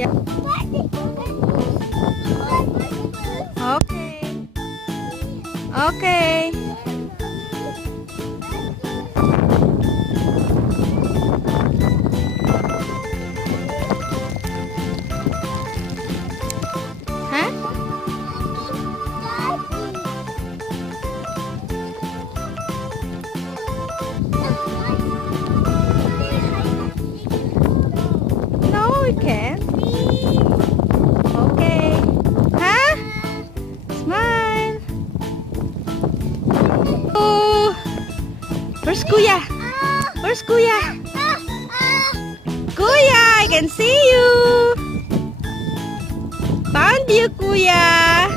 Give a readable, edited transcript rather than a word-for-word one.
Yeah. Okay. Okay. Hah? No, we can't. Okay. Huh? Smile. Oh. Where's Kuya? Where's Kuya? Kuya, I can see you. Found you, Kuya.